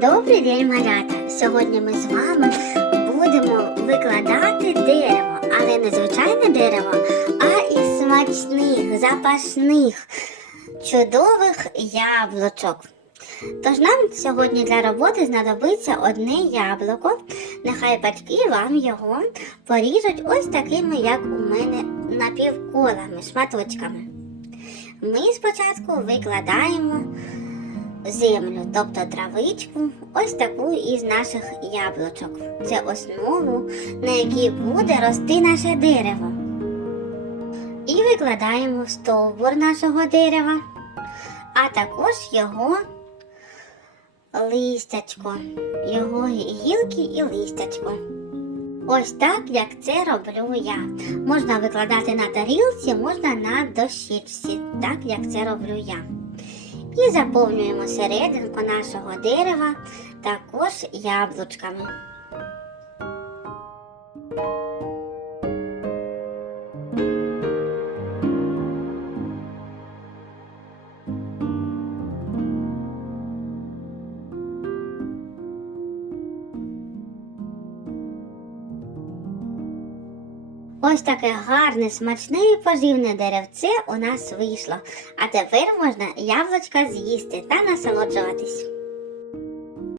Добрий день, малята! Сьогодні ми з вами будемо викладати дерево, але не звичайне дерево, а із смачних, запашних, чудових яблучок. Тож нам сьогодні для роботи знадобиться одне яблуко. Нехай батьки вам його поріжуть ось такими, як у мене, напівколами, шматочками. Ми спочатку викладаємо землю, тобто травичку, ось таку із наших яблучок. Це основу, на якій буде рости наше дерево. І викладаємо в стовбур нашого дерева, а також його листячко, його гілки і листячко. Ось так, як це роблю я. Можна викладати на тарілці, можна на дощечці, так як це роблю я. І заповнюємо серединку нашого дерева також яблучками. Ось таке гарне, смачне і поживне деревце у нас вийшло. А тепер можна яблучка з'їсти та насолоджуватись.